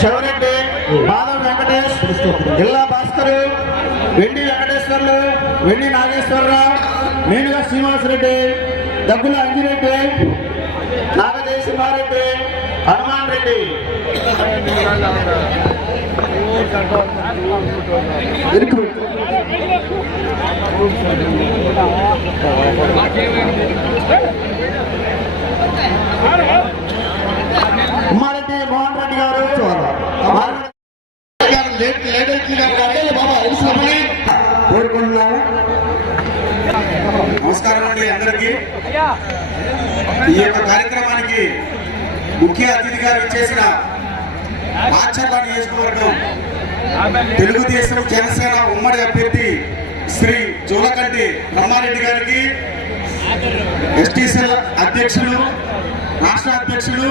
శివరెడ్డి, మాధవ్ వెంకటేష్, జిల్లా భాస్కర్, వెండి వెంకటేశ్వర్లు, వెండి నాగేశ్వరరావు, మేనుగా శ్రీనివాసరెడ్డి, దగ్గుల అంజిరెడ్డి, నాగదేశిమారెడ్డి, హనుమాన్ రెడ్డి. ఉమ్మారెడ్డి మోహన్ రెడ్డి గారు కోరుకుంటున్నాము. నమస్కారం అండి అందరికీ. ఈ యొక్క కార్యక్రమానికి ముఖ్య అతిథిగా చేసిన మాచర్ల నియోజకవర్గం తెలుగుదేశం జనసేన ఉమ్మడి అభ్యర్థి శ్రీ జూలకంటి బ్రహ్మారెడ్డి గారికి, ఎస్టీసీల అధ్యక్షులు, రాష్ట్ర అధ్యక్షులు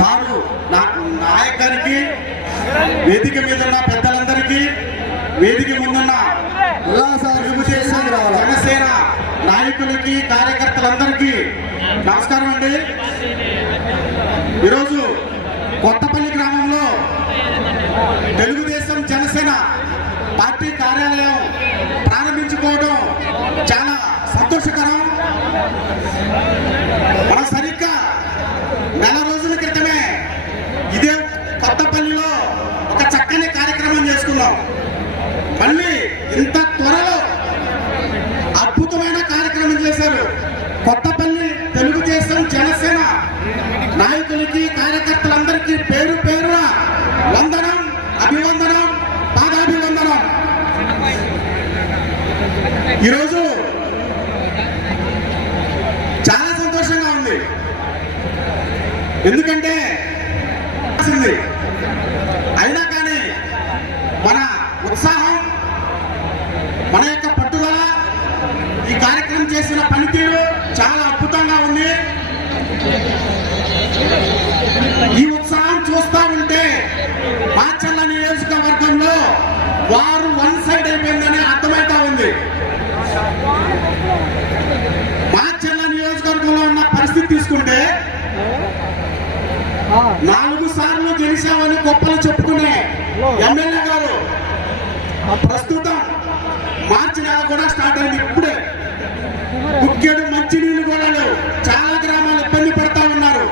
తాను నాయక్ గారికి, వేదిక మీద ఉన్న పెద్దలందరికీ, వేదిక ముందున్న జనసేన నాయకులకి, కార్యకర్తలందరికీ నమస్కారం అండి. ఈరోజు కొత్తపల్లి గ్రామంలో తెలుగుదేశం జనసేన పార్టీ కార్యాలయం ప్రారంభించుకోవడం చాలా సంతోషకరం. మన సరిగ్గా నెల రోజుల క్రితమే ఇదే కొత్తపల్లిలో ఒక చక్కని కార్యక్రమం చేసుకున్నాం. మళ్ళీ ఇంత త్వరలో అద్భుతమైన కార్యక్రమం చేశారు. కొత్తపల్లి తెలుగుదేశం జనసేన నాయకులకి, కార్యకర్తలందరికీ పేరు పేరున వందనం, అభివందనం, పాదాభివందనం. ఈరోజు చాలా సంతోషంగా ఉంది. ఎందుకంటే అయినా కానీ మన ఉత్సాహం, మన యొక్క పట్టుదల, ఈ కార్యక్రమం చేసిన పనితీరు చాలా అద్భుతంగా ఉంది. ఈ ఉత్సాహం చూస్తా ఉంటే మాచర్ల నియోజకవర్గంలో వారు వన్ సైడ్ అయిపోయిందని అర్థమవుతా ఉంది. మాచర్ల నియోజకవర్గంలో ఉన్న పరిస్థితి తీసుకుంటే 4 సార్లు గెలిచామని గొప్పలు చెప్పుకునే ఎమ్మెల్యే గారు ప్రస్తుతం మార్చి నెల కూడా స్టార్ట్ అయింది. ఇప్పుడే కుక్కేడు మంచినీళ్ళు కూడా లేవు. చాలా గ్రామాలు ఇబ్బంది పడతా ఉన్నారు.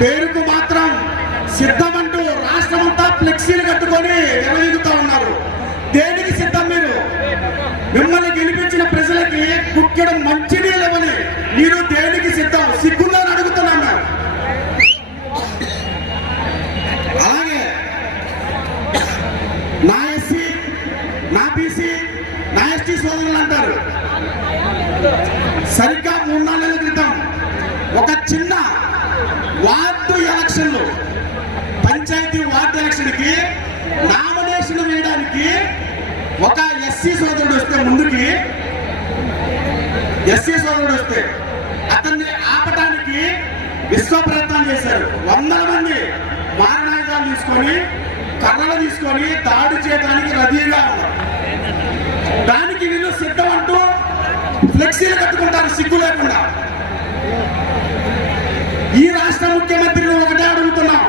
పేరుకు మాత్రం సిద్ధమంటూ రాష్ట్రం అంతా ఫ్లెక్సీలు కట్టుకొని నిర్వహిస్తూ ఉన్నారు. దేనికి సిద్ధం మీరు? మిమ్మల్ని గెలిపించిన ప్రజలకి కుక్కెడు మంచినీళ్ళు ఇవ్వని మీరు దేనికి సిద్ధం? సిగ్గుందా అని అడుగుతున్నాను. అలాగే నా ఎస్సీ, నా బీసీ, నా ఎస్టీ సోదరులు అంటారు. సరిగ్గా 3-4 నెలల క్రితం ఒక చిన్న వార్డు ఎలక్షన్లు, పంచాయతీ వార్డు ఎలక్షన్కి నామినేషన్ వేయడానికి ఒక ఎస్సీ సోదరుడు వస్తే ముందుకి అతన్ని ఆపడానికి విశ్వ ప్రయత్నం చేశారు. 100 మంది మారణాయుధాలు తీసుకొని, కర్రలు తీసుకొని దాడి చేయడానికి రెడీగా ఉన్నారు. దానికి వీళ్ళు సిద్ధం అంటూ ఫ్లెక్సీలు కట్టుకుంటారు సిగ్గు లేకుండా. ఈ రాష్ట్ర ముఖ్యమంత్రిని ఒకటే అడుగుతున్నాం,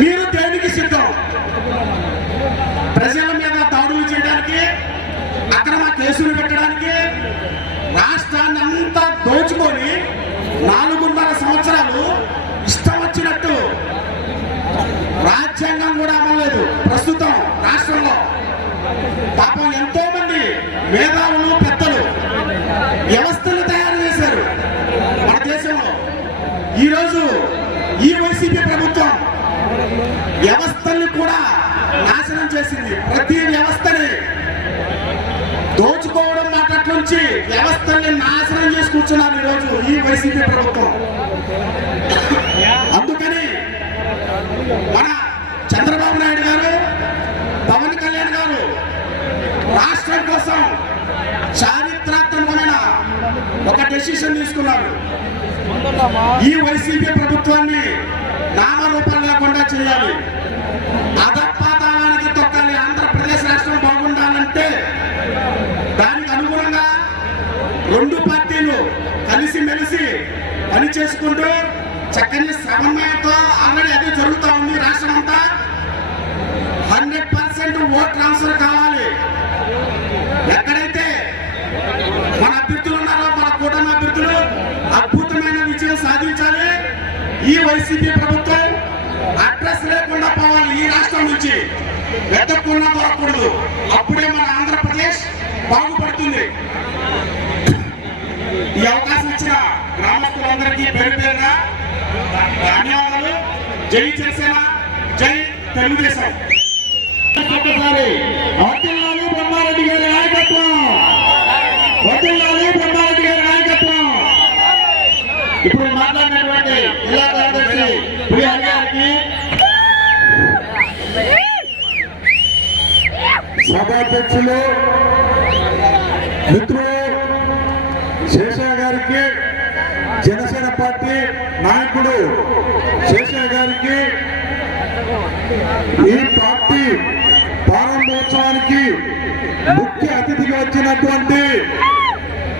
మీరు దేనికి సిద్ధం? ప్రజల మీద దాడులు చేయడానికి, అక్రమ కేసులు పెట్టడానికి, రాష్ట్రాన్ని అంతా దోచుకొని 4.5 సంవత్సరాలు ఇష్టం వచ్చినట్టు రాజ్యాంగం కూడా అమలేదు ప్రస్తుతం రాష్ట్రంలో. పాపం ఎంతో మంది మేధావులు, పెద్దలు వ్యవస్థలు తయారు చేశారు మన దేశంలో. ఈరోజు ఈ వైసీపీ ప్రభుత్వం వ్యవస్థల్ని కూడా నాశనం చేసింది. ప్రతి వ్యవస్థని దోచుకోవడం మాటట్లుంచి వ్యవస్థల్ని నాశనం చేసి కూర్చున్నారు ఈరోజు ఈ వైసీపీ ప్రభుత్వం. అందుకని మన చంద్రబాబు నాయుడు గారు, పవన్ కళ్యాణ్ గారు రాష్ట్రం కోసం చారిత్రాత్మకమైన ఒక డెసిషన్ తీసుకున్నారు. ఈ వైసీపీ ప్రభుత్వాన్ని నామరూపం లేకుండా చేయాలి, అధపాతాళానికి తొక్కాలి. ఆంధ్రప్రదేశ్ రాష్ట్రం బాగుండాలంటే దానికి అనుగుణంగా 2 పార్టీలు కలిసిమెలిసి పని చేసుకుంటూ చక్కని సమన్వయంతో ఆల్రెడీ అదే జరుగుతూ ఉంది. రాష్ట్రం అంతా 100% ఓట్ ట్రాన్స్ఫర్ కావాలి. ఎక్కడైతే మన అభ్యర్థులు ఉన్నారో, మన కూటమి అభ్యర్థులు అద్భుతమైన విజయం సాధించాలి. ఈ వైసీపీ ప్రభుత్వం అడ్రస్ లేకుండా పోవాలి. ఈ రాష్ట్రం నుంచి వెతకుండా దొరకకూడదు. అప్పుడే మన ఆంధ్రప్రదేశ్ బాగుపడుతుంది. ఈ అవకాశం ఇచ్చిన గ్రామస్తులందరికీ పేరు పేరున ధన్యవాదాలు. జై జనసేన, జై తెలుగుదేశం. వడ్డిల్లాలి బ్రహ్మారెడ్డి గారి నాయకత్వం, వడ్డిల్లాలి బ్రహ్మారెడ్డి గారి నాయకత్వం. ఇప్పుడు మాట్లాడినటువంటి జిల్లా కార్యదర్శి ప్రియారి గారికి, సభాధ్యక్షులు మిత్రులు శేషయ్య గారికి, జనసేన పార్టీ నాయకుడు శేషయ్య గారికి, ఈ పార్టీ ప్రారంభోత్సవానికి ముఖ్య అతిథిగా వచ్చినటువంటి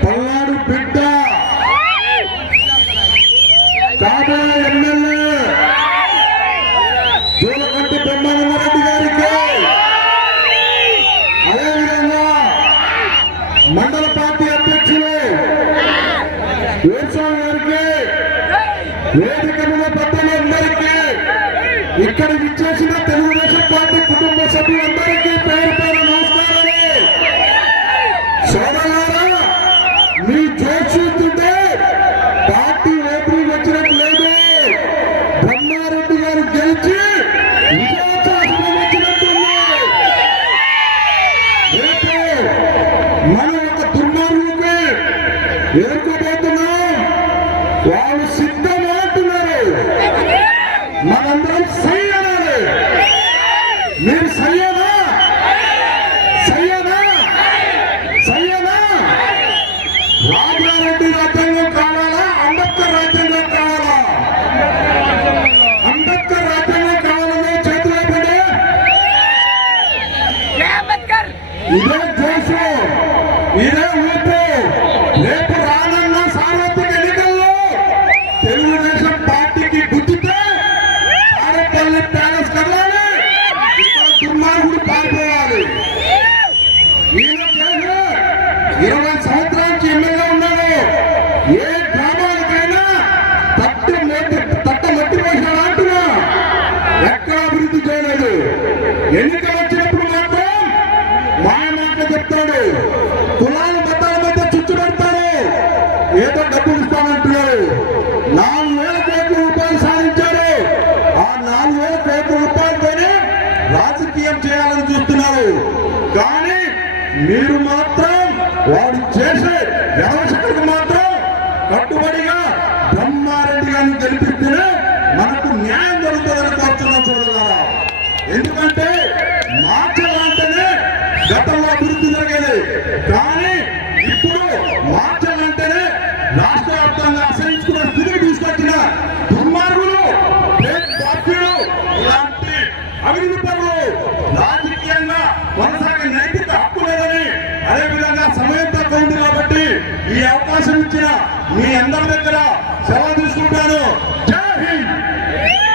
పల్నాడు బిడ్డ, కాబోయే ఎమ్మెల్యే జూలకంటి బ్రహ్మానందరెడ్డి గారికి, అదేవిధంగా మండల పార్టీ అధ్యక్షులు వేసవ్ గారికి, వేదిక మీద పెద్దలందరికీ, ఇక్కడ విచ్చేసిన తెలుగుదేశం పార్టీ కుటుంబ సభ్యులందరికీ పేరు పేరు నమస్కారాలు. సోదరులారా, మీ జోష్ చూస్తుంటే పార్టీ ఓపెనింగ్ వచ్చినట్టు లేదు. బ్రహ్మారెడ్డి గారు గెలిచి విజయోత్సవం వచ్చినట్టుంది. రేపు మనం ఒక దుర్మార్గుడికి ఎదుర్కోబోతున్నాం. వాళ్ళు సిద్ధం అంటున్నారు, మనందరం సై అనాలి. మీరు సయ్యనా? సయ్యనా? సయ్యనా? రాజారెడ్డి రాజ్యాంగం కావాలా? అంబేద్కర్ రాజ్యాంగం కావాలా? అంబేద్కర్ రాజ్యాంగం కావాలని చేతులు అయిపోయి ఇదే జోషు, ఇదే ఊపు. రేపు రానున్న సార్వత్రిక ఎన్నికల్లో తెలుగుదేశం పార్టీకి గుర్తితే తాడేపల్లి ప్యాలెస్ కదలాలి. ఇక్కడ దుర్మార్గం దుర్మార్గుడు పారిపోవాలి. ఈయన చేసిన 20 సంవత్సరానికి ఎమ్మెల్యే ఉన్నాడు. ఏ గ్రామానికైనా తట్ట మట్టి పోసినాడు అంటున్నా, ఎక్కడ అభివృద్ధి చేయలేదు. ఎన్నికలు వచ్చినప్పుడు మాత్రం మాయమాటలు చెప్తాడు, కులాల మతాల మధ్య చుచ్చు పెడతాడు, ఏదో డబ్బులు ఇస్తానంటున్నారు. 4,000 కోట్ల రూపాయలు సాధించారు. ఆ 4,000 కోట్ల రూపాయలతోనే రాజకీయం చేయాలని చూస్తున్నారు. కానీ మీరు మాత్రం వాడు చేసే వ్యవస్థకు మాత్రం కట్టుబడిగా బ్రహ్మారెడ్డి గారిని గెలిపిస్తేనే మనకు న్యాయం జరుగుతుందని కోరుతున్నాం చూడాలా. ఎందుకంటే మార్చాలంటేనే గతంలో అభివృద్ధి జరిగేది, కానీ ఇప్పుడు మార్చాలంటేనే రాష్ట్ర వ్యాప్తంగా ఆశ్రయించుకున్న స్థితిని తీసుకొచ్చిన దుర్మార్గులు, పార్టీలు, ఇలాంటి అభివృద్ధి పనులు రాజకీయంగా కొనసాగే నైతిక హక్కు లేదని, అదేవిధంగా సమయం తక్కువ ఉంది కాబట్టి ఈ అవకాశం ఇచ్చిన మీ అందరి దగ్గర సెలవు తీసుకుంటాను. జై హింద్.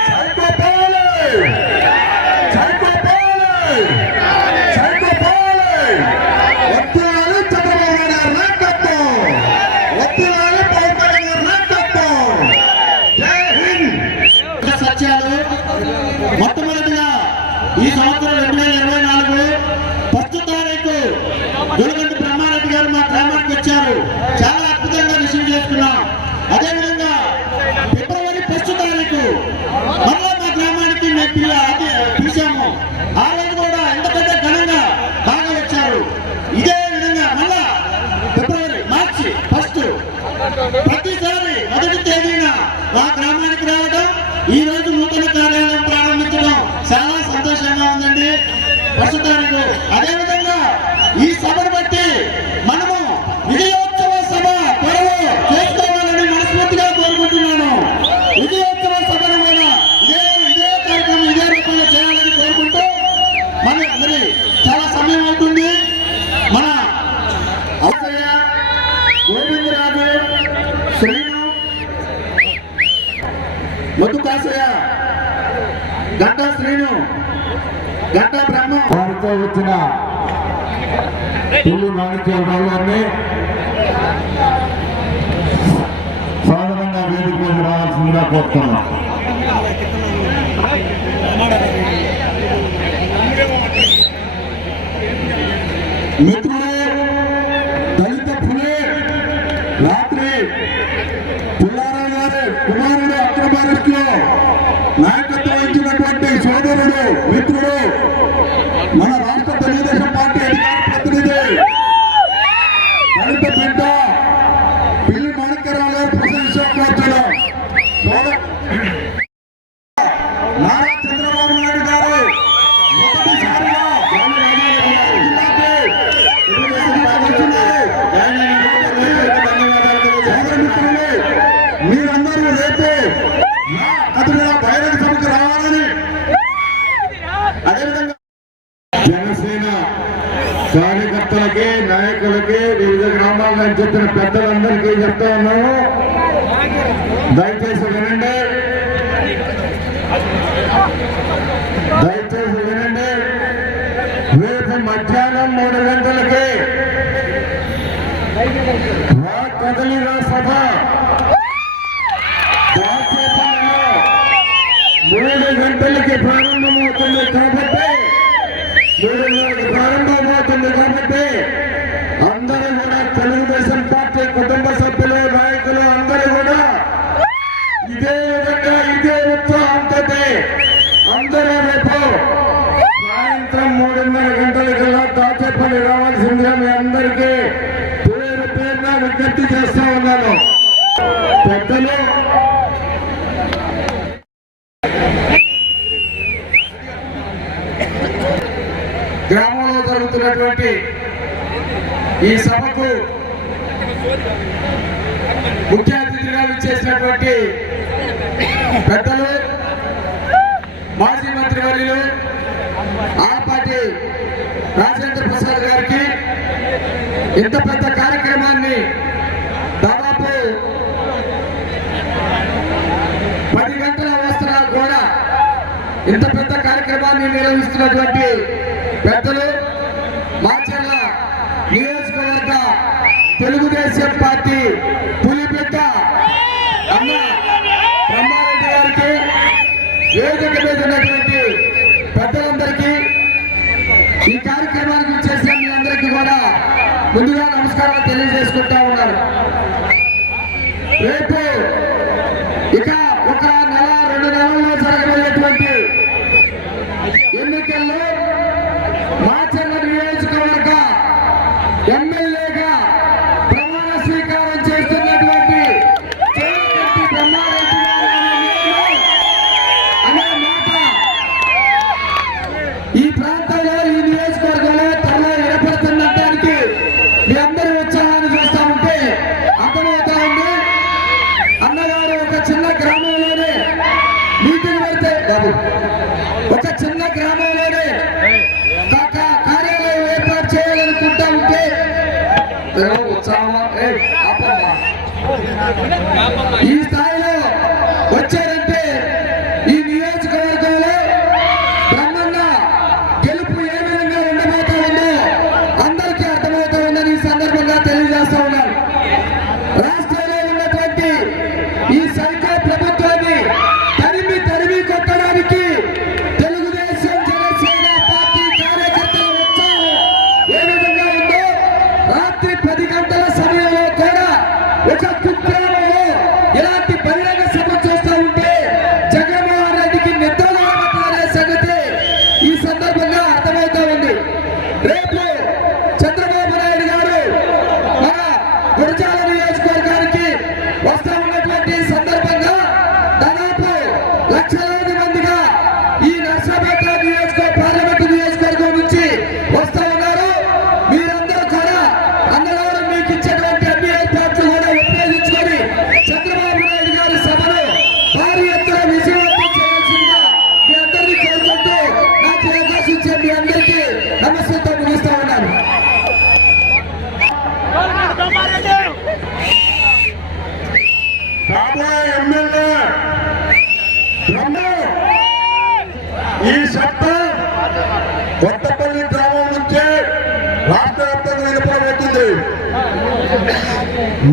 సైకోపాలే, సైకోపాలే, సైకోపాలే. వత్తులాలి చంద్రబాబు గారి నాయకత్వం, వత్తులాలి పవన్ కళ్యాణ్ గారి నాయకత్వం. జై హింద్. సత్యాలు మొట్టమొదటిగా ఈ సంవత్సరం 2024 1వ తారీఖు దొరగంటి బ్రహ్మారెడ్డి గారు మా గ్రామానికి వచ్చారు. చాలా అద్భుతంగా రిసీవ్ చేసుకున్నాం. అదేవిధంగా ఫిబ్రవరి 1వ తారీఖు మళ్ళా మా గ్రామానికి పిలిచాము. ఆ రోజు కూడా ఎంతకంటే ఘనంగా బాగా వచ్చారు. ఇదే విధంగా మళ్ళా మార్చి 1 ప్రతిసారి 1వ తేదీన మా గ్రామానికి రావడం, ఈ రోజు నూతన కార్యాలయం ప్రారంభించడం చాలా సంతోషంగా ఉందండి. 1వ తారీఖు. అదేవిధంగా ఈ సభను బట్టి మనము విజయోత్సవ సభ త్వరలో చేసుకోవాలని మనస్ఫూర్తిగా కోరుకుంటున్నాను. విజయోత్సవ సభను కూడా ఇదే కార్యక్రమం ఇదే రూపంలో చేయాలని కోరుకుంటూ మరి చాలా సమయం అవుతుంది. మన ఔసయ్య, గోవిందరాజు, శ్రీను, మధుకాసయ్య, గంటా శ్రీను, గంటా బ్రహ్మ వారితో వచ్చిన పిల్లి మాణిక్యరావు గారిని సాధారణంగా వేదిక మీద రావాల్సిందిగా కోరుతున్నాం. మిత్రులు, దళిత పులే రాత్రి పుల్లారావు గారి కుమారుడు అక్రమ అరెస్టులో నాయకత్వం వహించినటువంటి సోదరుడు, మిత్రుడు, మన రాష్ట్ర తెలుగుదేశం పార్టీ అధికార ప్రతినిధి, దళిత బిడ్డ పిల్లి మాణిక్యరావు గారు ప్రశంసించడం నారా చంద్రబాబు నాయుడు గారు మొదటిసారిగా మీరందరూ రేపు బహిరంగ సభకు రావాలని, అదేవిధంగా జనసేన కార్యకర్తలకి, నాయకులకి, వివిధ గ్రామాల నుంచి వచ్చిన పెద్దలందరికీ చెప్తా ఉన్నాము, దయచేసి వినండి, దయచేసి వినండి. రేపు మధ్యాహ్నం 3 గంటలకి కదలిగా సభ 3 గంటలకి ప్రారంభమవుతుంది కాబట్టి అందరూ కూడా తెలుగుదేశం పార్టీ కుటుంబ సభ్యులు, నాయకులు అందరూ కూడా ఇదే విధంగా ఇదే ఉత్సాహంతో అందరూ రేపు సాయంత్రం 3:30 గంటలకల్లా దాచేపల్లి రావాల్సిందిగా మీ అందరికీ పేరు పేరున విజ్ఞప్తి చేస్తా ఉన్నాను. పెద్దలు గ్రామంలో జరుగుతున్నటువంటి ఈ సభకు ముఖ్య అతిథిగా విచ్చేసినటువంటి పెద్దలు, మాజీ మంత్రి వర్యులు ఆపాటి రాజేంద్ర ప్రసాద్ గారికి ఇంత పెద్ద కార్యక్రమాన్ని దాదాపు 10 గంటల వస్తున్నా కూడా ఇంత పెద్ద కార్యక్రమాన్ని నిర్వహిస్తున్నటువంటి పెద్దలు మాచర్ల నియోజకవర్గ తెలుగుదేశం పార్టీ పులిబిడ్డ అన్న బ్రహ్మారెడ్డి గారికి, వేదిక మీద ఉన్నటువంటి పెద్దలందరికీ, ఈ కార్యక్రమానికి చేసిన మీ అందరికీ కూడా ముందుగా నమస్కారాలు తెలియజేసుకుంటా ఉన్నారు. రేపు ఇక ఒక నెల 2 నెలల్లో జరగబోయేటువంటి ఎన్నికల్లో మాచర్ల నియోజకవర్గ ఎమ్మెల్యేగా ప్రమాణ స్వీకారం చేస్తున్నటువంటి చేలకంటి బ్రహ్మారెడ్డి గారు అనే మాట ఈ ప్రాంతంలో, ఈ నియోజకవర్గంలో త్వరలో ఏర్పడుతుండటానికి మీ అందరి ఉత్సాహాన్ని చూస్తా ఉంటే అర్థమవుతా ఉంది. అన్నగారు ఒక చిన్న గ్రామంలోనే మీటింగ్ పెడితే బాబు, ఒక చిన్న గ్రామంలోనే కార్యాలయం ఏర్పాటు చేయాలనుకుంటా ఉంటే ఈ స్థాయిలో వచ్చారంటే ఈ నియోజకవర్గంలో బ్రహ్మన్న గెలుపు ఏ విధంగా ఉండబోతా ఉందో అందరికీ అర్థమవుతా ఉందని ఈ సందర్భంగా తెలియజేస్తా ఉన్నారు. రాష్ట్రంలో ఉన్నటువంటి ఈ సైకో ప్రభుత్వాన్ని తరిమి కొట్టడానికి తెలుగుదేశం జనసేన పార్టీ కార్యకర్తల ఉత్సాహం ఏ విధంగా ఉందో, రాత్రి 10 గంటల సమయంలో కూడా ఒక కుగ్రామంలో ఇలాంటి బహిరంగ సభ చూస్తూ ఉంటే జగన్మోహన్ రెడ్డికి నిద్రలేమనే సంగతి ఈ సందర్భంగా అర్థమవుతా ఉంది. రేపు చంద్రబాబు నాయుడు గారు మన గురజాల నియోజకవర్గానికి వస్తా ఉన్నటువంటి సందర్భంగా దాదాపు లక్షలాది మందిగా ఈ నర్సాపేట పార్లమెంటు నియోజకవర్గం నుంచి వస్తా ఉన్నారు. మీరందరూ కూడా అన్నగారు మీకు ఇచ్చేటువంటి అన్ని ఏర్పాట్లు కూడా ఉపయోగించుకొని చంద్రబాబు నాయుడు గారి సభను భారీ ఎత్తున విజయవంతం చేయాల్సిందిగా మీ అందరినీ కోరుకుంటూ నాకు ఈ అవకాశం ఇచ్చే మీ అందరికీ నమస్కారం ముగిస్తా ఉన్నాను. కాబోయే ఎమ్మెల్యే ఈ శబ్దం కొత్తపల్లి గ్రామం నుంచే రాష్ట్ర వ్యాప్తంగా వినపడబోతుంది.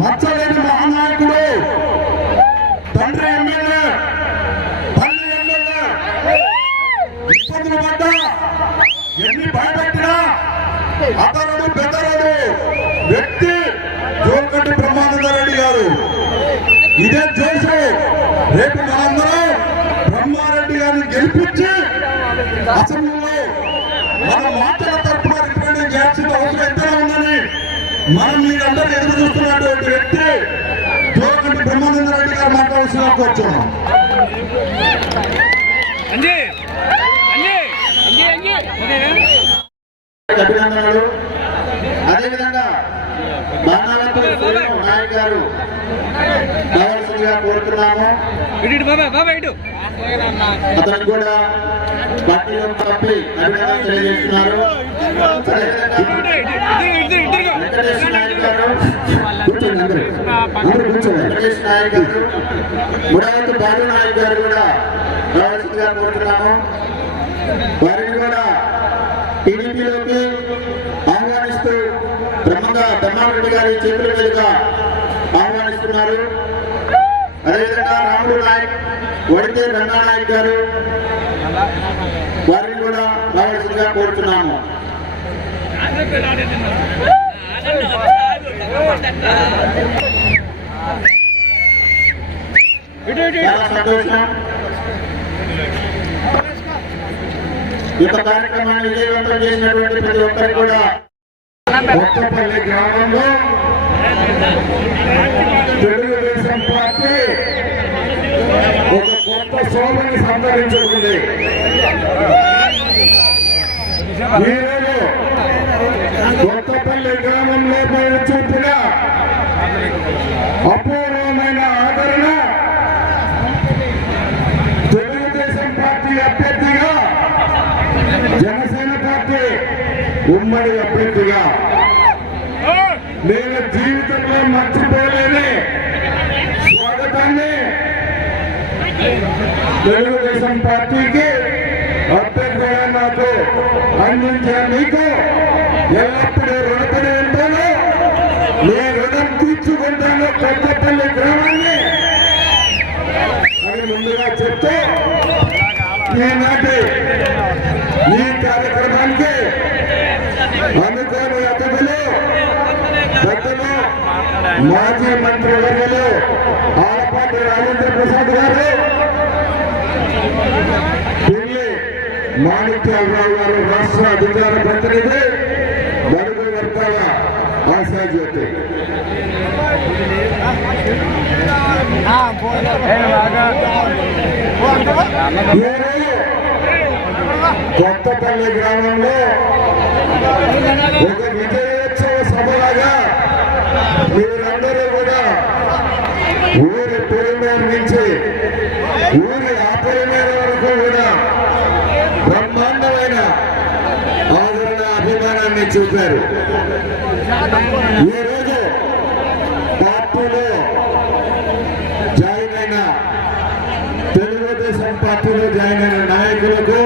మచ్చలేని మహానాయకుడు, తండ్రి ఎమ్మెల్యే, తల్లి ఎమ్మెల్యే, ఇబ్బందులు పడ్డా, ఎన్ని భయపెట్టినా అతనుడు పెద్దరాడు వ్యక్తి జోకంటి బ్రహ్మానందరెడ్డి గారు. ఇదే జోషు రేపు మనందరం బ్రహ్మారెడ్డి గారిని గెలిపించి అసెంబ్లీలో మన మాటల తరఫున రిప్రజెంట్ చేయాల్సిన అవసరం ఎంతగా ఉందని మనం మీరందరూ ఎదురు చూస్తున్నటువంటి వ్యక్తి జోకంటి బ్రహ్మానందరెడ్డి గారు మాట్లాడాల్సిన కూర్చున్నాం. అభినందనలు. అదేవిధంగా నాయక్ గారు కావాల్సిందిగా కోరుతున్నాము. అతను కూడా పార్టీలో తప్పి అభినందనలు తెలియజేస్తున్నారు. వెంకటేష్ నాయక్ గారు, వెంకటేష్ నాయక్ గారు, మురావతి బాలు నాయక్ గారు కూడా కావాల్సిందిగా కోరుతున్నాము. వారిని కూడా టీడీపీలోకి ఆహ్వానిస్తూ బ్రహ్మారెడ్డి గారి చేతుల మీదుగా ఆహ్వానిస్తున్నారు. అదేవిధంగా రాముడు నాయక్, వడితే రంగానాయక్ గారు, వారిని కూడా రావాల్సిందిగా కోరుతున్నాము. చాలా సంతోషం. ఈ యొక్క కార్యక్రమాన్ని విజయవంతం చేసినటువంటి ప్రతి ఒక్కరికి కూడా కొత్తపల్లి గ్రామంలో తెలుగుదేశం పార్టీ ఒక కొత్త శోభని సంతరించుకుంది. ఈరోజు కొత్తపల్లి గ్రామంలో పైన చూపిన అపూర్వమైన ఆదరణ తెలుగుదేశం పార్టీ అభ్యర్థిగా, జనసేన పార్టీ ఉమ్మడి అభ్యర్థిగా నేను జీవితంలో మర్చిపోలేని స్వాగతాన్ని తెలుగుదేశం పార్టీకి అభ్యర్థిగా నాకు స్పందించిన మీకు ఎల్లప్పుడూ రుణపడి ఉంటాను. మీ రుణం తీర్చుకుంటాను కొత్తపల్లి గ్రామాన్ని అని ముందుగా చెప్తూ ఈనాటి ఈ కార్యక్రమానికి అనుకోని అతిథులు పెద్దలు మాజీ మంత్రివర్యులు ఆలపాటి రాజేంద్ర ప్రసాద్ గారు, పిల్లి మాణిక్యాలరావు గారు రాష్ట్ర అధికార ప్రతినిధి, బడుగు వర్గాల ఆశాజ్యోతి. ఈరోజు కొత్తపల్లి గ్రామంలో ఒక విజయోత్సవ సభలాగా మీరందరూ కూడా ఊరి పొలిమేర నుంచి ఊరి ఆపరిమేర వరకు కూడా బ్రహ్మాండమైన ఆదరణ అభిమానాన్ని చూపారు. ఈరోజు పార్టీలో జాయిన్ అయిన తెలుగుదేశం పార్టీలో జాయిన్ అయిన నాయకులకు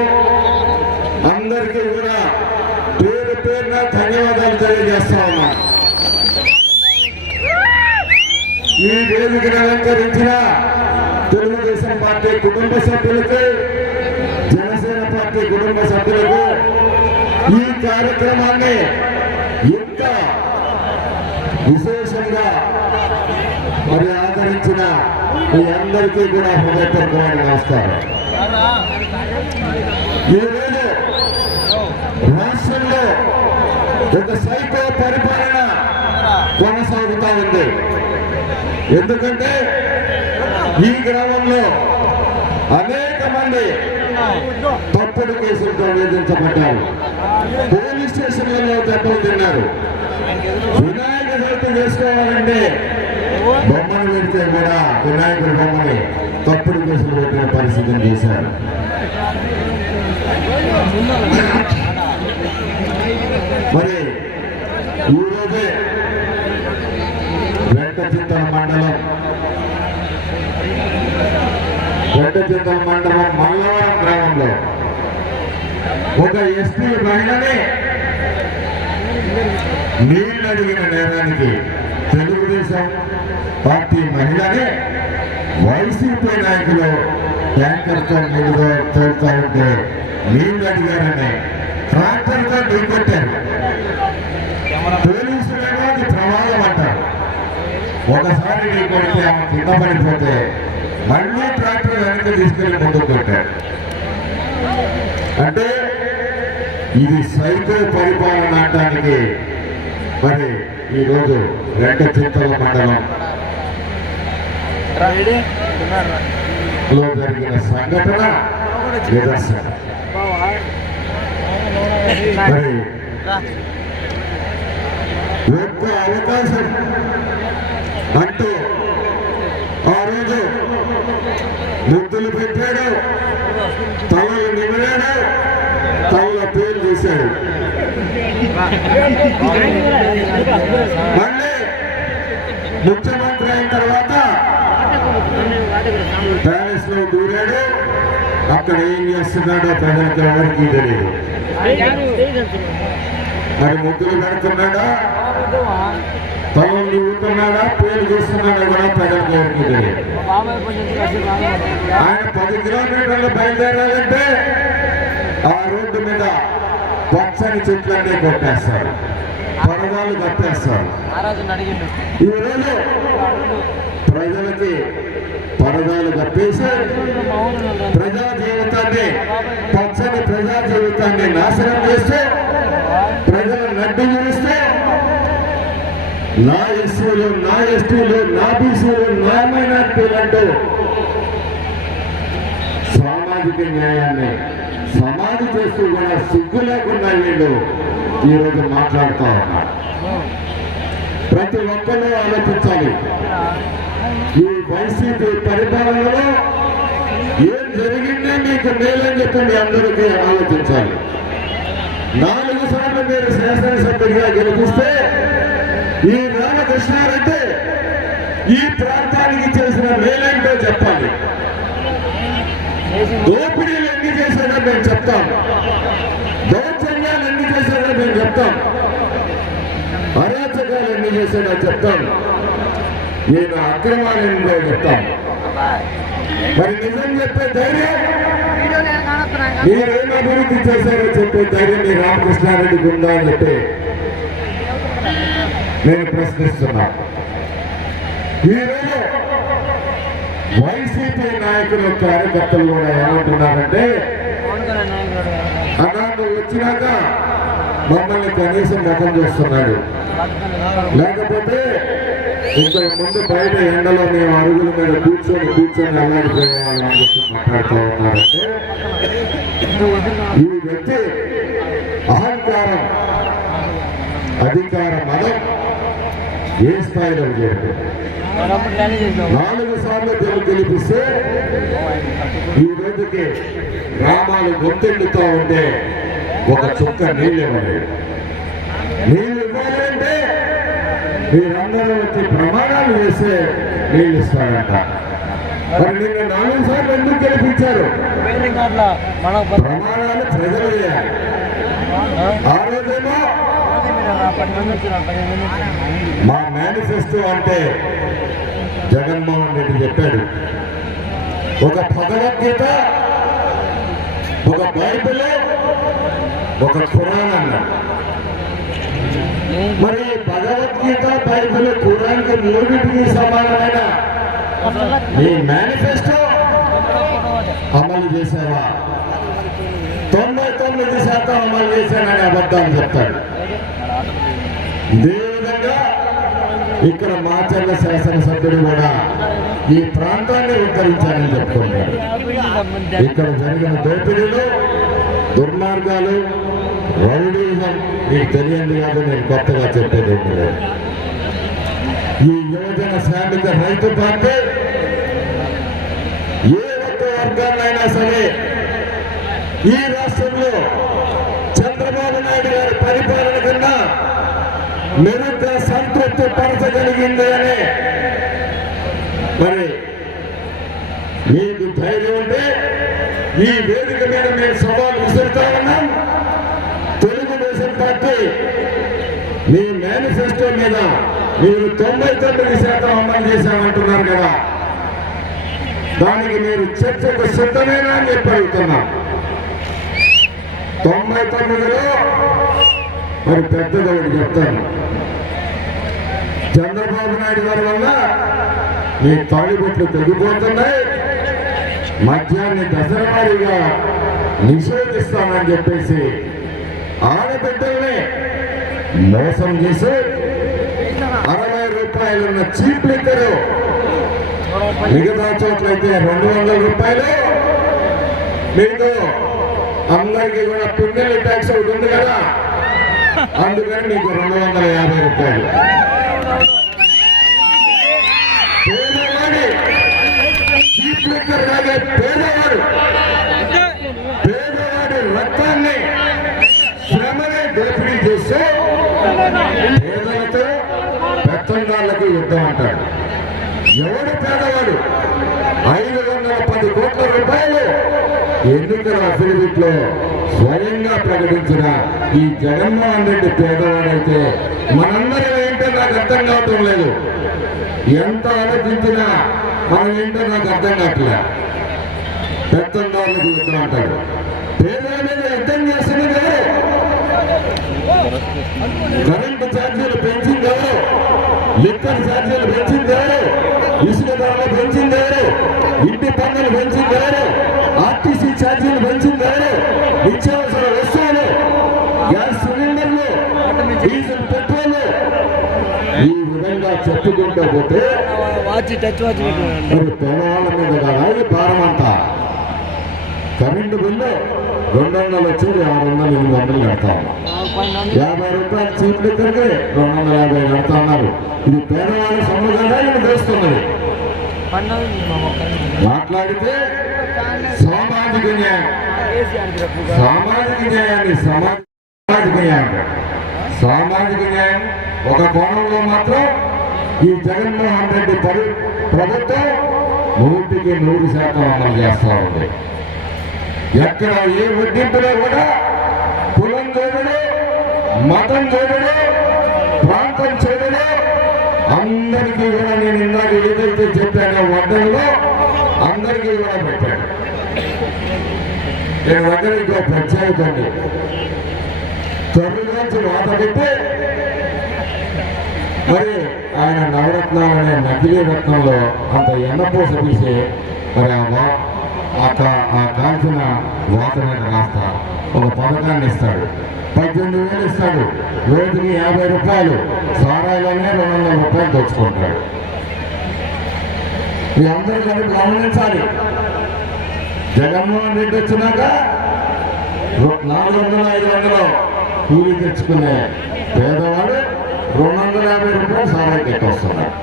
అందరికీ కూడా పేరు పేరున ధన్యవాదాలు తెలియజేస్తా ఉన్నాం. ఈ వేదికను అలంకరించిన తెలుగుదేశం పార్టీ కుటుంబ సభ్యులకు, జనసేన పార్టీ కుటుంబ సభ్యులకు, ఈ కార్యక్రమాన్ని ఇంత విశేషంగా మరి ఆదరించిన మీ అందరికీ కూడా హృదయపూర్వకమైన నమస్కారం. ఈరోజు రాష్ట్రంలో ఒక సైకో పరిపాలన కొనసాగుతా ఉంది. ఎందుకంటే ఈ గ్రామంలో అనేక మంది తప్పుడు కేసులతో వేధించబడ్డారు. పోలీస్ స్టేషన్లలో దెబ్బలు తిన్నారు. వినాయక చవితి చేసుకోవాలంటే బొమ్మను పెడితే కూడా వినాయకుడి బొమ్మని తప్పుడు కేసులు పెట్టిన పరిస్థితిని చేశారు. మరి ఈరోజే వెంకచింతల మండలం మల్లవరం గ్రామంలో ఒక ఎస్టీ మహిళని నీళ్లు అడిగిన నేరానికి తెలుగుదేశం పార్టీ మహిళని వైసీపీ నాయకులు ట్యాంకర్తో నీళ్లు తోడుతా ఉంటే నీళ్లు అడిగారని ట్రాక్టర్తో ఢీకొట్టారు. పోలీసులేమో అది ప్రమాదం అంటారు. ఒకసారి ఢీకొడితే ఆమె కింద పడిపోతే మళ్ళీ ట్రాక్టర్ వెనక్కి తీసుకెళ్లి ముందుకు కొట్టారు. అంటే ఇది సైకో పరిపాలన అనడానికి మరి ఈరోజు వెంకచింతల మండలం లో జరిగిన సంఘటన నిదర్శనం. మరి ఒక్క అవకాశం అంటూ ఆ రోజు ముద్దులు పెట్టాడు, తలలు నిమిరాడు, తల పేరు చేశాడు. మళ్ళీ ముఖ్యమంత్రి అయిన తర్వాత ప్యాలెస్ లో దూరాడు. అక్కడ ఏం చేస్తున్నాడో ప్రజలకు ఎవరికి తెలియదు. మరి ముద్దులు పెడుతున్నాడా, తలలు దిగుతున్నాడా, పేరు చేస్తున్నాడా కూడా ప్రజలకు ఎవరికి తెలియదు. ఆయన 10 కిలోమీటర్లు బయలుదేరాలంటే ఆ రోడ్డు మీద పచ్చని చెట్లన్నీ కొట్టేస్తారు, పరదాలు కట్టేస్తారు. ఈరోజు ప్రజలకి పరదాలు కప్పేసి ప్రజా జీవితాన్ని, పచ్చని ప్రజా జీవితాన్ని నాశనం చేస్తే, ప్రజలు నడ్డు చేస్తే, నా ఎస్సీలు, నా ఎస్టీలు, నా బీసీలు, నా మైనార్టీలు అంటూ సామాజిక న్యాయాన్ని సమాధి చేస్తూ కూడా సిగ్గు లేకుండా వీళ్ళు ఈరోజు మాట్లాడుతూ ఉన్నారు. ప్రతి ఒక్కరూ ఆలోచించాలి. ఈ వైసీపీ పరిపాలనలో ఏం జరిగిందే మీకు మేలని చెప్పి మీ అందరికీ ఆలోచించాలి. 4 సార్లు మీరు శాసనసభ్యుడిగా గెలిపిస్తే ఈ రామకృష్ణారెడ్డి ఈ ప్రాంతానికి చేసిన మేలేంటో చెప్పాలి. దోపిడీలు ఎన్ని చేశాడో మేము చెప్తాము, దౌర్జన్యాలు చెప్తాం, అరాచకాలు ఎన్ని చేశాడో చెప్తాం, ఈయన అక్రమాలు ఎన్నో చెప్తాం. మరి నిజం చెప్పే ధైర్యం, మీరేం అభివృద్ధి చేశారో చెప్పే ధైర్యం మీ రామకృష్ణారెడ్డికి ఉందా అని చెప్పి నేను ప్రశ్నిస్తున్నా. ఈరోజు వైసీపీ నాయకులు కార్యకర్తలు కూడా ఏమంటున్నారంటే, అన్నాడు వచ్చినాక మమ్మల్ని కనీసం ముఖం చూస్తున్నాడు, లేకపోతే ఇంతకు ముందు బయట ఎండలో మేము అరుగుల మీద కూర్చొని అల్లాడిపోయే వాళ్ళు అని చెప్పి మాట్లాడుతూ ఉన్నారంటే, ఈ వ్యక్తి అహంకారం, అధికార మదం ఏ స్థాయిలో చేయదు. 4 సార్లు గెలిపిస్తే ఈ రోజుకి గ్రామాలు గొంతెండుతూ ఉంటే ఒక చుక్క నీళ్ళు ఇవ్వలేదు. నీళ్ళు ఇవ్వాలంటే మీరందరూ వచ్చి ప్రమాణాలు వేస్తే నీళ్ళు ఇస్తారంట. మరి నిన్న 4 సార్లు ఎందుకు గెలిపించారు? ప్రమాణాలు ప్రజలు చేయాలి. ఆ రోజేమో మా మేనిఫెస్టో అంటే జగన్మోహన్ రెడ్డి చెప్పాడు, ఒక భగవద్గీత, ఒక బైబిల్, ఒక ఖురాన్ అన్నాడు. మరి భగవద్గీత, బైబిల్, ఖురాన్కి 3కి సమానమైన ఈ మేనిఫెస్టో అమలు చేశావా? 99% అమలు చేశానని అబద్ధాలు చెప్తాడు. ఇదే విధంగా ఇక్కడ మాచర్ల శాసనసభ్యుడు కూడా ఈ ప్రాంతాన్ని ఉద్ధరించాలని చెప్పుకుంటాడు. ఇక్కడ జరిగిన దోపిడీలు, దుర్మార్గాలు, రౌడీజం మీకు తెలియంది కాదు, నేను కొత్తగా చెప్పేది లేదు. ఈ యువజన శ్రామిక రైతు పార్టీ ఏ ఒక్క వర్గాన్నైనా సరే ఈ రాష్ట్రంలో చంద్రబాబు నాయుడు గారి పరిపాలన కన్నా మెరుగ్గా సంతృప్తి పరచగలిగింది అని మరి మీకు ధైర్యం ఉంటే ఈ వేదిక మీద మేము సవాల్ విసురుతా ఉన్నాం. తెలుగుదేశం పార్టీ మీ మేనిఫెస్టో మీద మీరు 99% అమలు చేశామంటున్నారు కదా, దానికి మీరు చర్చకు సిద్ధమేనా అని చెప్పి అడుగుతున్నాం. 99లో మరి పెద్దగా ఒకటి చెప్తాను, చంద్రబాబు నాయుడు గారి వల్ల మీ తాళిబొట్లు తెగిపోతున్నాయి, మద్యాన్ని దశలవారీగా నిషేధిస్తామని చెప్పేసి ఆడబిడ్డల్ని మోసం చేసి 60 రూపాయలున్న చీప్ లిక్కరు మిగతా చోట్లయితే 200 రూపాయలు. మీకు అందరికీ కూడా పింఛన్ ట్యాక్స్ ఒకటి ఉంది కదా, అందుకని మీకు 250 రూపాయలు. పేదవాడి చీప్ లిక్కర్ తాగే పేదవాడు, పేదవాడి రక్తాన్ని శ్రమనే దోపిడీ చేస్తే పేదలతో పెత్తందారులకు యుద్ధం అంటాడు. ఎవడు పేదవాడు 510 కోట్ల రూపాయలు ఎన్నికల అఫిడవిట్ లో స్వయంగా ప్రకటించిన ఈ జగన్మోహన్ రెడ్డి పేదవాడైతే మనందరం ఏంటో నాకు అర్థం కావటం లేదు. ఎంత ఆలోచించినా మనం ఏంటో నాకు అర్థం కావట్లే. పెత్తందారులకు యుద్ధం అంటాడు. పేదల మీద యుద్ధం చేస్తున్నది ఎవరు? కరెంటు ఛార్జీలు పెంచింది ఎవరు? లిక్కర్ ఛార్జీలు పెంచింది ఎవరు? ఇసుక ధరలు పెంచింది ఎవరు? ఇంటి పన్నులు పెంచింది ఎవరు? ఆర్టీసీ ఛార్జీలు పెంచింది ఎవరు? నిత్యావసర వస్తువులు, గ్యాస్ సిలిండర్లు, డీజిల్, పెట్రోల్, ఈ విధంగా చెప్పుకుంటూ పోతే పేదవాళ్ళ మీద కదా ఈ భారం అంతా. కరెంటు బిల్లు 200 వచ్చి 600, 800 కడతాం. 50 రూపాయలు చీప్ లిక్కర్కి 250 కడతా ఉన్నారు. ఇది పేదవాళ్ళ సమాధానం తెలుస్తున్నది. మాట్లాడితే సామాజిక న్యాయం, సామాజిక న్యాయాన్ని సామాజిక న్యాయం, సామాజిక న్యాయం ఒక కోణంలో మాత్రం ఈ జగన్మోహన్ రెడ్డి ప్రభుత్వం 100కి 100% అమలు చేస్తా ఉంది. ఎక్కడ ఏ వడ్డింపులో కూడా కులం దోపిడీ, మతం చూడడు, ప్రాంతం చూడడు, అందరికీ కూడా నేను ఇందాక ఏదైతే చెప్పానో వడ్డంలో అందరికీ కూడా పెట్టాడు. నేను దగ్గర ఇంకో ప్రత్యేకత అండి, తొమ్మిది వాత పెట్టి మరి ఆయన నవరత్నాలు అనే నకిలీ రత్నంలో అంత ఎన్నపూస తీసి మరి ఆ కాల్చిన వాత మీద రాస్తా ఒక పథకాన్ని ఇస్తాడు. 18,000 ఇస్తాడు, రోజుకి 50 రూపాయలు, సారాయిలోనే 200 రూపాయలు తెచ్చుకుంటాడు. మీ అందరూ కలిపి గమనించాలి. జగన్మోహన్ రెడ్డి వచ్చినాక 400-500 కూలీ తెచ్చుకునే పేదవాడు 250 రూపాయలు సారాయి పెట్టొస్తున్నాడు.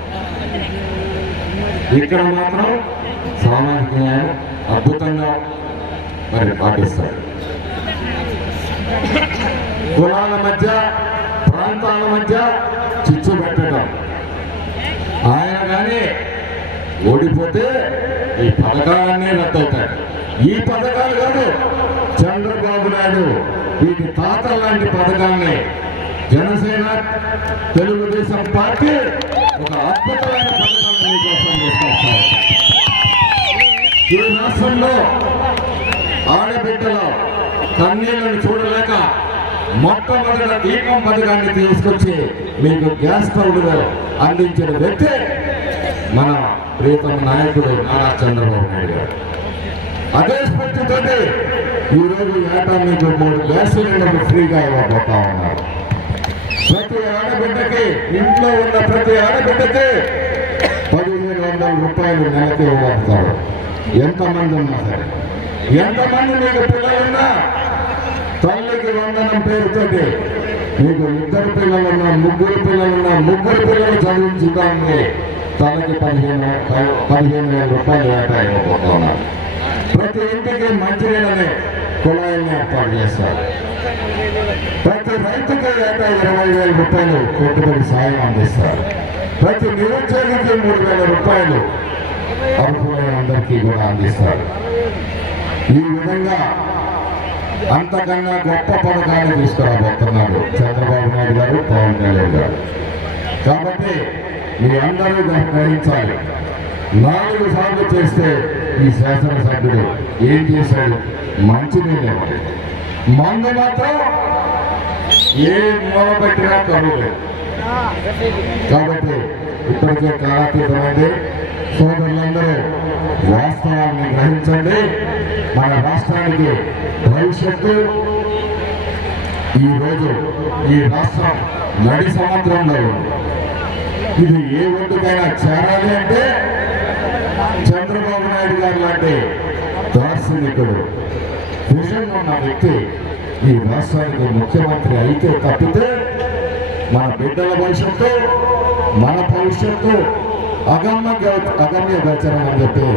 ఇక్కడ మాత్రం సామాజిక న్యాయం అద్భుతంగా మరి పాటిస్తాడు. కులాల మధ్య, ప్రాంతాల మధ్య చిచ్చు పెట్టడం. ఆయన కానీ ఓడిపోతే ఈ పథకాలన్నీ రద్దవుతాయి. ఈ పథకాలు కాదు, చంద్రబాబు నాయుడు వీటి తాత లాంటి పథకాన్ని జనసేన తెలుగుదేశం పార్టీ ఒక అద్భుతమైన పథకాన్ని మీకోసం తీసుకొస్తారు. ఈ రాష్ట్రంలో ఆడబిడ్డలో కన్నీళ్లను చూడలేక మొట్టమొదటి దీపం పథకాన్ని తీసుకొచ్చి మీకు గ్యాస్ స్టవ్లు అందించిన వ్యక్తి మన ప్రియతమ నాయకుడు నారా చంద్రబాబు నాయుడు గారు. అదే స్ఫూర్తితో ఈరోజు ఏటా మీకు 3 గ్యాస్ సిలిండర్లు ఫ్రీగా ఇవ్వబోతా ఉన్నారు. ప్రతి ఆడబిడ్డకి, ఇంట్లో ఉన్న ప్రతి ఆడబిడ్డకి 1,500 రూపాయలు నెలకి ఇవ్వబడతారు. ఎంతమంది ఉన్నా సరే, ఎంతమంది మీకు పిల్లలున్నా తల్లికి వందనం పేరుతోటి మీకు 2 పిల్లలున్నా, 3 పిల్లలున్నా, 3 పిల్లలు చదివించుతామని తనకి 15,000 రూపాయలు ఏటా ఇవ్వబోతా ఉన్నారు. ప్రతి ఇంటికి మంచినీళ్ళని కుళాయిల్ని ఏర్పాటు చేస్తారు. ప్రతి రైతుకి ఏటా 20,000 రూపాయలు పెట్టుబడి సాయం అందిస్తారు. ప్రతి నిరుద్యోగికి 3,000 రూపాయలు అర్హులైన అందరికీ కూడా అందిస్తారు. ఈ విధంగా అంతకన్నా గొప్ప పథకాన్ని తీసుకురాబోతున్నారు చంద్రబాబు నాయుడు గారు, పవన్ కళ్యాణ్ గారు. కాబట్టి మీ అందరూ గ్రహించాలి. 4 సార్లు చేస్తే ఈ శాసనసభ్యుడు ఏం చేశాడు? మంచినీళ్ళు, మందు మాత్రం ఏ మూల పెట్టినా కరువు. కాబట్టి ఇప్పటికే కాలాతీతమైంది. సోదరులందరూ వాస్తవాన్ని గ్రహించండి. మన రాష్ట్రానికి భవిష్యత్తు ఈరోజు ఈ రాష్ట్రం నడి సముద్రంలో ఉంది. ఇది ఏ ఒడ్డుకైనా చేరాలి అంటే చంద్రబాబు నాయుడు గారు లాంటి దార్శనికుడు, విజన్ ఉన్న వ్యక్తి ఈ రాష్ట్రానికి ముఖ్యమంత్రి అయితే తప్పితే మన బిడ్డల భవిష్యత్తు, మన భవిష్యత్తు అగమ్య గోచరం అని చెప్పి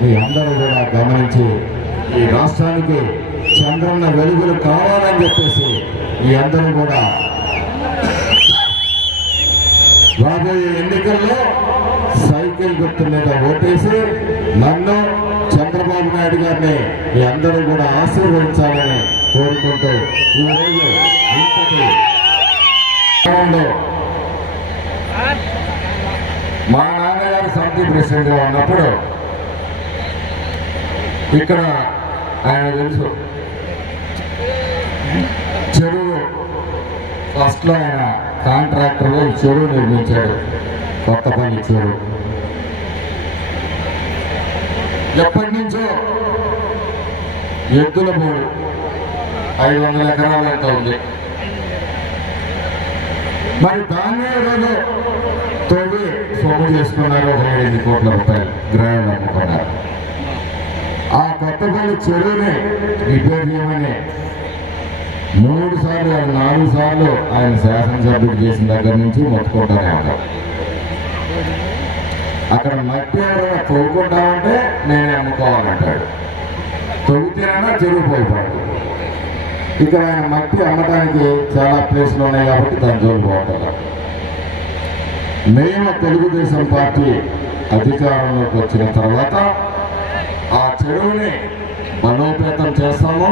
మీ అందరూ కూడా గమనించి ఈ రాష్ట్రానికి చంద్రన్న వెలుగులు కావాలని చెప్పేసి మీ అందరూ కూడా రాబోయే ఎన్నికల్లో సైకిల్ గుర్తు మీద ఓటేసి నన్ను, చంద్రబాబు నాయుడు గారిని మీ అందరూ కూడా ఆశీర్వదించాలని కోరుకుంటూ ఈరోజు ఇంతటి మా నాన్నగారు సమితి ప్రెసిడెంట్గా ఉన్నప్పుడు ఇక్కడ ఆయన తెలుసు చెరువు ఫస్ట్లో ఆయన కాంట్రాక్టర్లో ఈ చెరువు నిర్మించాడు, కొత్తపల్లి చెరువు. ఎప్పటి నుంచో ఎద్దుల మూడు 500 ఎకరాలు ఎంత ఉంది. మరి దాన్నే రోజు తోడి సొమ్ము చేసుకున్నారు, 8 కోట్ల రూపాయలు గ్రాండ్ అమ్ముకున్నారు. ఆ కొత్తపల్లి చెరువుని రిపేర్ చేయమని 3 సార్లు 4 సార్లు ఆయన శాసనసభ్యుడు చేసిన దగ్గర నుంచి మొత్తుకుంటానే ఉన్నారు. అక్కడ మట్టి ఎవరైనా తవ్వుకుంటామంటే నేనే అమ్ముకోవాలంటాడు. తవ్వుతేనైనా చెరువు పోయిపోయాడు. ఇక్కడ ఆయన మట్టి అమ్మడానికి చాలా ప్లేస్లు ఉన్నాయి కాబట్టి దాని జోలు పోతారు. మేము తెలుగుదేశం పార్టీ అధికారంలోకి వచ్చిన తర్వాత ఆ చెరువుని బలోపేతం చేస్తాము,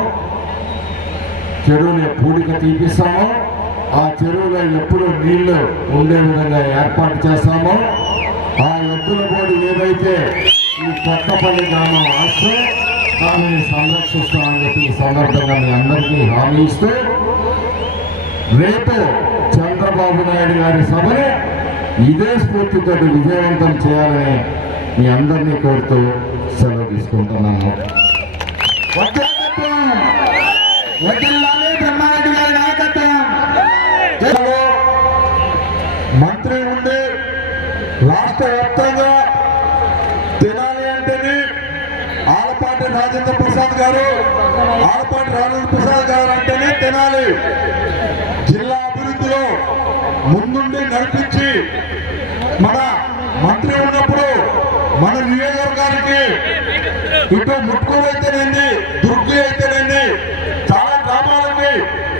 చెరువుని పూడిక తీపిస్తాము, ఆ చెరువులో ఎప్పుడు నీళ్లు ఉండే విధంగా ఏర్పాటు చేస్తామో, ఆ ఎద్దుల బోర్డు ఏదైతే ఈ కొత్తపల్లి గ్రామం ఆశో దానిని సంరక్షిస్తామని చెప్పి ఈ సందర్భంగా మీ అందరికీ హామీ ఇస్తూ, రేపు చంద్రబాబు నాయుడు గారి సభని ఇదే స్ఫూర్తితో విజయవంతం చేయాలని మీ అందరినీ కోరుతూ సెలవు తీసుకుంటున్నాను. బ్రహ్మారెడ్డి గారి నాయకత్వం. మంత్రి ఉండి రాష్ట్ర వ్యాప్తంగా తినాలి అంటేనే ఆలపాటి రాజేంద్ర ప్రసాద్ గారు, ఆలపాటి రాజేంద్ర ప్రసాద్ గారు అంటేనే తినాలి. జిల్లా అభివృద్ధిలో ముందుండి నడిపించి మన మంత్రి ఉన్నప్పుడు మన నియోజకవర్గానికి ఇటు ముట్టుకోలు అయితేనండి, దుర్గి అయితేనండి, చాలా గ్రామాలకి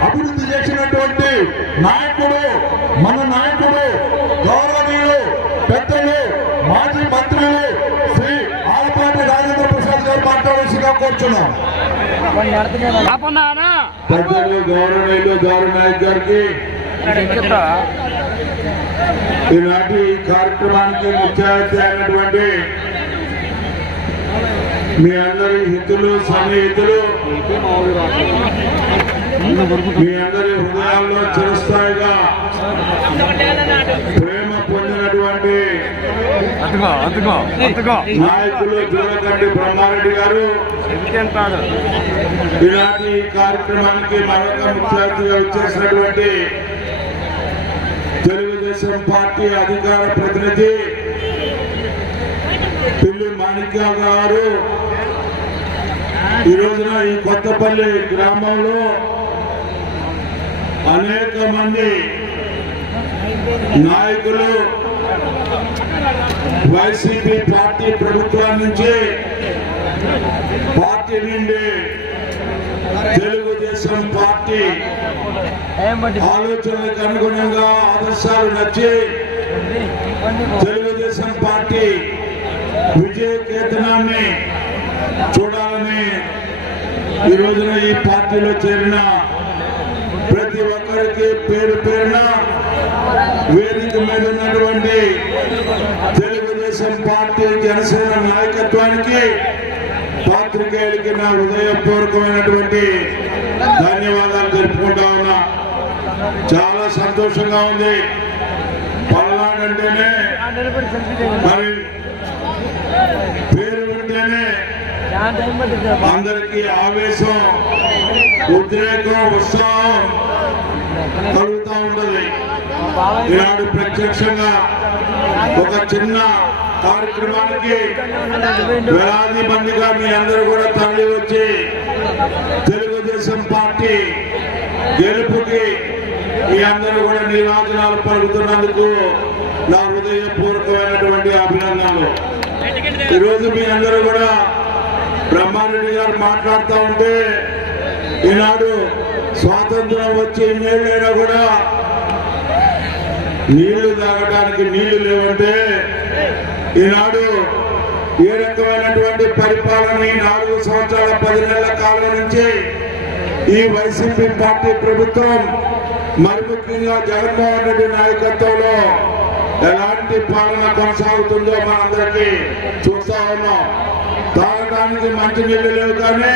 అభివృద్ధి చేసినటువంటి నాయకుడు, మన నాయకుడు, గౌరవనీయులు, పెద్దలు, మాజీ మంత్రులు శ్రీ ఆలపాటి రాజేంద్ర ప్రసాద్ గారు మాట్లాడాల్సిగా కోరుచున్నాం. పెద్దలు, గౌరవనీయులు గౌరవ నాయక్ గారికి ఈనాటి ఈ కార్యక్రమానికి ముఖ్య అతిథి అయినటువంటి మీ అందరి హితులు, సన్నిహితులు, మీ అందరి హృదయాల్లో చిరస్థాయిగా ప్రేమ పొందినటువంటి నాయకులు జూలకంటి బ్రహ్మారెడ్డి గారు ఈనాటి ఈ కార్యక్రమానికి మరొక ముఖ్య అతిథిగా వచ్చేసినటువంటి తెలుగుదేశం పార్టీ అధికార ప్రతినిధి పిల్లి మాణిక్య గారు ఈ రోజున ఈ కొత్తపల్లి గ్రామంలో అనేక మంది నాయకులు వైసీపీ పార్టీ ప్రభుత్వం నుంచి పార్టీ నుండి తెలుగుదేశం పార్టీ ఆలోచనలకు అనుగుణంగా ఆదర్శాలు నచ్చి తెలుగుదేశం పార్టీ విజయ కేతనాన్ని చూడాలని ఈ రోజున ఈ పార్టీలో చేరిన ప్రతి ఒక్కరికి పేరు పేరున వేదిక మీద ఉన్నటువంటి తెలుగుదేశం పార్టీ జనసేన నాయకత్వానికి, పాత్రికేయులకి నా హృదయపూర్వకమైనటువంటి ధన్యవాదాలు తెలుపుకుంటా ఉన్నా. చాలా సంతోషంగా ఉంది. పల్నాడు అంటేనే మరి పేరు వింటేనే అందరికీ ఆవేశం, ఉద్రేకం, ఉత్సాహం కలుగుతూ ఉంటుంది. ఈనాడు ప్రత్యక్షంగా ఒక చిన్న కార్యక్రమానికి వేలాది మందిగా మీ అందరూ కూడా తరలి వచ్చి తెలుగుదేశం పార్టీ గెలుపుకి మీ అందరూ కూడా నీరాజనాలు పలుకుతున్నందుకు నా హృదయపూర్వకమైనటువంటి అభినందనలు. ఈరోజు మీ అందరూ కూడా బ్రహ్మారెడ్డి గారు మాట్లాడుతూ ఉంటే, ఈనాడు స్వాతంత్రం వచ్చి ఇన్నేళ్ళైనా కూడా నీళ్లు తాగడానికి నీళ్లు లేవంటే, ఈనాడు ఏ రకమైనటువంటి పరిపాలన ఈ 4 సంవత్సరాల 10 నెలల కాలం నుంచి ఈ వైసీపీ పార్టీ ప్రభుత్వం, మరి ముఖ్యంగా జగన్మోహన్ రెడ్డి నాయకత్వంలో ఎలాంటి పాలన కొనసాగుతుందో మనందరికీ చూస్తా ఉన్నాం. తాగడానికి మంచి నీళ్లు లేవు, కానీ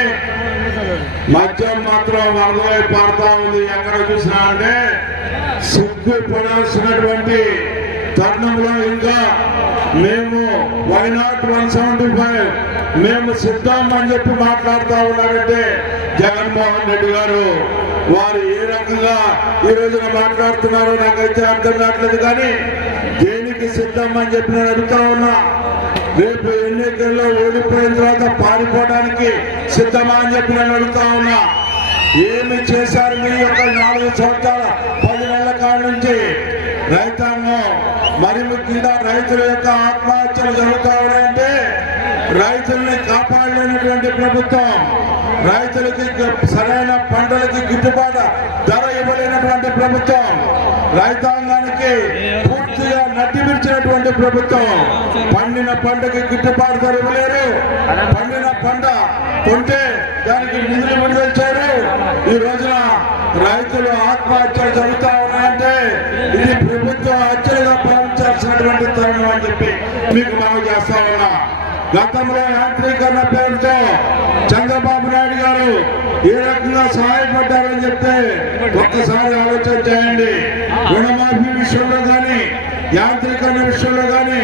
మద్యం మాత్రం వరదలై పారుతా ఉంది. ఎక్కడ చూసినా అంటే సిగ్గుపడాల్సినటువంటి తరుణంలో ఇంకా మేము వైనాట్ 175 మేము సిద్ధం అని చెప్పి మాట్లాడుతూ ఉన్నారంటే జగన్మోహన్ రెడ్డి గారు వారు ఏ రకంగా ఈ రోజున మాట్లాడుతున్నారో నాకైతే అర్థం కావట్లేదు. కానీ దేనికి సిద్ధం అని చెప్పి నేను అడుగుతా ఉన్నా. రేపు ఎన్నికల్లో ఓడిపోయిన తర్వాత పారిపోవడానికి సిద్ధమా అని చెప్పి నేను అడుగుతా ఉన్నా. ఏమి చేశారు మీ యొక్క 4 సంవత్సరాల 10 నెలల కాలం నుంచి? రైతాంగం, మరి ముఖ్యంగా రైతుల యొక్క ఆత్మహత్యలు జరుగుతా ఉన్నాయంటే రైతుల్ని కాపాడలేనటువంటి ప్రభుత్వం, రైతులకి సరైన పంటలకి గిట్టుబాటు ధర ఇవ్వలేనటువంటి ప్రభుత్వం, రైతాంగానికి పూర్తిగా నడ్డిమిర్చినటువంటి ప్రభుత్వం, పండిన పంటకి గిట్టుబాటు ధర ఇవ్వలేరు, పండిన పంట కొంటే దానికి నిధులు విడుదల చేయరు. ఈ రోజున రైతులు ఆత్మహత్యలు జరుగుతా ఉన్నాయంటే ఇది ప్రభుత్వం హత్యలుగా భావించాల్సినటువంటి తరుణం అని చెప్పి మీకు మనం చేస్తా ఉన్నా. గతంలో యాంత్రీకరణ పేరుతో చంద్రబాబు నాయుడు గారు ఏ రకంగా సహాయపడ్డారని చెప్తే ఒక్కసారి ఆలోచన చేయండి. రుణమాఫీ విషయంలో కానీ, యాంత్రీకరణ విషయంలో కానీ,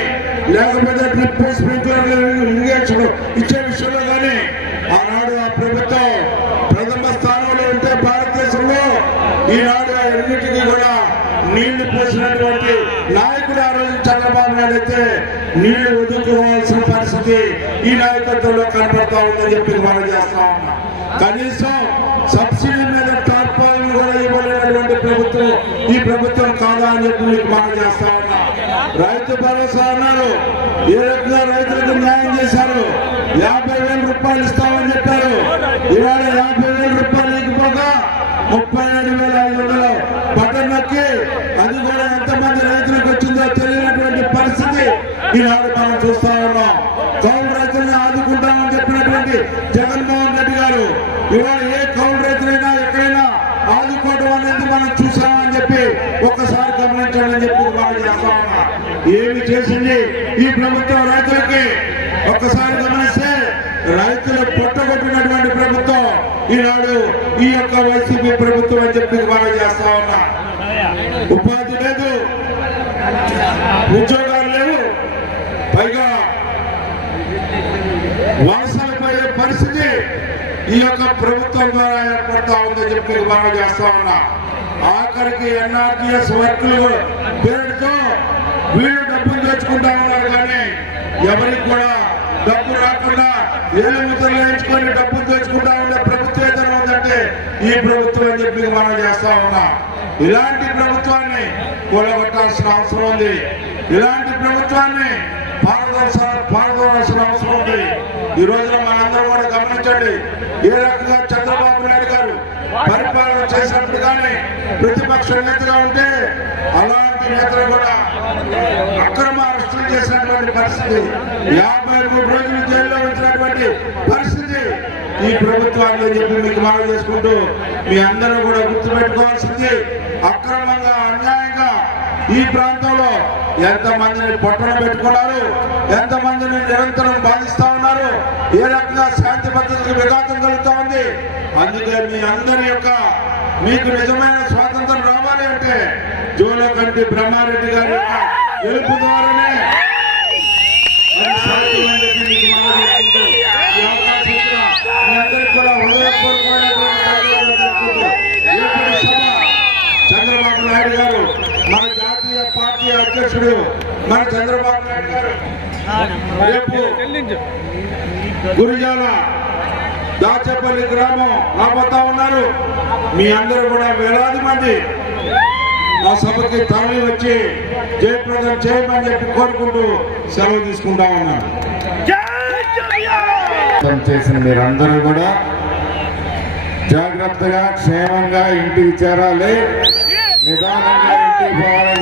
లేకపోతే డ్రిప్ స్ప్రింక్లర్ ఇరిగేషన్ ఇచ్చే విషయంలో కానీ ఆనాడు ఆ ప్రభుత్వం ప్రథమ స్థానంలో ఉంటే భారతదేశంలో ఈనాడు ఆ రెండింటికి కూడా నీళ్లు పోసినటువంటి నాయకుడు ఆ రోజు చంద్రబాబు నాయుడు అయితే నీళ్లు వదులుకోవాల్సిన పరిస్థితి ఈ నాయకత్వంలో కనపడతా ఉందని చెప్పి మనం చేస్తా ఉన్నాం. కనీసం సబ్సిడీ మీద టార్పాలను కూడా ఇవ్వలేనటువంటి ప్రభుత్వం ఈ ప్రభుత్వం కాదా అని చెప్పి మీకు మనం చేస్తా ఉన్నాం. రైతు భరోసా అన్నారు, ఏ రకంగా రైతులకు న్యాయం చేశారు. 50,000 రూపాయలు ఇస్తామని చెప్పారు. ఇవాళ 50,000 రూపాయలు ఇకపోగా 37,500 బటన్ నొక్కి అది కూడా ఎంతమంది రైతులకు వచ్చిందో తెలియనటువంటి పరిస్థితి ఈనాడు మనం చూస్తా ఉన్నాం. కౌలు రైతులను ఆదుకుంటామని చెప్పినటువంటి జగన్మోహన్ రెడ్డి గారు ఇవాళ ఏ కౌలు రైతులైనా ఎక్కడైనా ఆదుకోవడం అనేది మనం చూసామని చెప్పి ఒక్కసారి గమనించాలని చెప్పి వాళ్ళు చేస్తా ఉన్నా. ఏమి చేసింది ఈ ప్రభుత్వం రైతులకి ఒక్కసారి గమనిస్తే రైతులు పొట్టగొట్టినటువంటి ప్రభుత్వం ఈనాడు ఈ యొక్క వైసీపీ ప్రభుత్వం అని చెప్పి మనం చేస్తా ఉన్నా. ఉపాధి లేదు, ఉద్యోగాలు లేవు, పైగా వలసలు పోయే పరిస్థితి ఈ యొక్క ప్రభుత్వం ద్వారా ఏర్పడతా ఉందని చెప్పి మనం చేస్తా ఉన్నా. ఆఖరికి ఎన్ఆర్జీఎస్ వర్కులు పేరుతో వీళ్ళు డబ్బులు తెచ్చుకుంటా ఉన్నారు కానీ ఎవరికి కూడా డబ్బు రాకుండా ఏళ్ళు ముద్రలు వేయించుకొని డబ్బులు తెచ్చుకుంటా ఉండే ప్రభుత్వం ఏదైనా ఉందంటే ఈ ప్రభుత్వం అని చెప్పి మనం చేస్తా ఉన్నాం. ఇలాంటి ప్రభుత్వాన్ని కూలగొట్టాల్సిన అవసరం ఉంది. ఇలాంటి ప్రభుత్వాన్ని పాల్గొనాల్సిన అవసరం ఉంది. ఈ రోజున మనందరం కూడా గమనించండి, ఏ రకంగా చంద్రబాబు నాయుడు గారు పరిపాలన చేసినప్పుడు కానీ ప్రతిపక్ష నేతగా ఉంటే అలాంటి నేతలు కూడా అక్రమ అరెస్టులు చేసినటువంటి పరిస్థితి, 53 రోజులు జైల్లో ఉంచినటువంటి పరిస్థితి ఈ ప్రభుత్వాన్ని చెప్పి మీకు మనవి చేసుకుంటూ మీ అందరూ కూడా గుర్తుపెట్టుకోవాల్సింది, అక్రమంగా అన్యాయంగా ఈ ప్రాంతంలో ఎంతమందిని పొట్టన పెట్టుకున్నారు, ఎంతమందిని నిరంతరం బాధిస్తా ఉన్నారు, ఏ రకంగా శాంతి భద్రతకు విఘాతం కలుగుతా ఉంది. అందుకే మీ అందరి యొక్క మీకు నిజమైన స్వాతంత్రం రావాలి అంటే జోలకంటి బ్రహ్మారెడ్డి గారి యొక్క గెలుపు ద్వారానే అది సాధ్యమని చెప్పి మీకు మనవి చేసుకుంటూ ఈ అవకాశం ఇచ్చిన మీ అందరికీ కూడా హృదయపూర్వకమైనటువంటి ధన్యవాదాలు తెలుపుకుంటూ ఏపీ సభ చంద్రబాబు నాయుడు గారు మన జాతీయ పార్టీ అధ్యక్షుడు మన చంద్రబాబు నాయుడు గారు రేపు గురిజాల దాచేపల్లి గ్రామం రాబోతా ఉన్నారు. మీ అందరూ కూడా వేలాది మంది ఆ సభకి తరలి వచ్చి జయప్రదం చేయమని చెప్పి కోరుకుంటూ సెలవు తీసుకుంటా ఉన్నారు. చేసిన మీరందరూ కూడా జాగ్రత్తగా క్షేమంగా ఇంటికి చేరాలి, నిదానంగా ఇంటికి పోవాలి.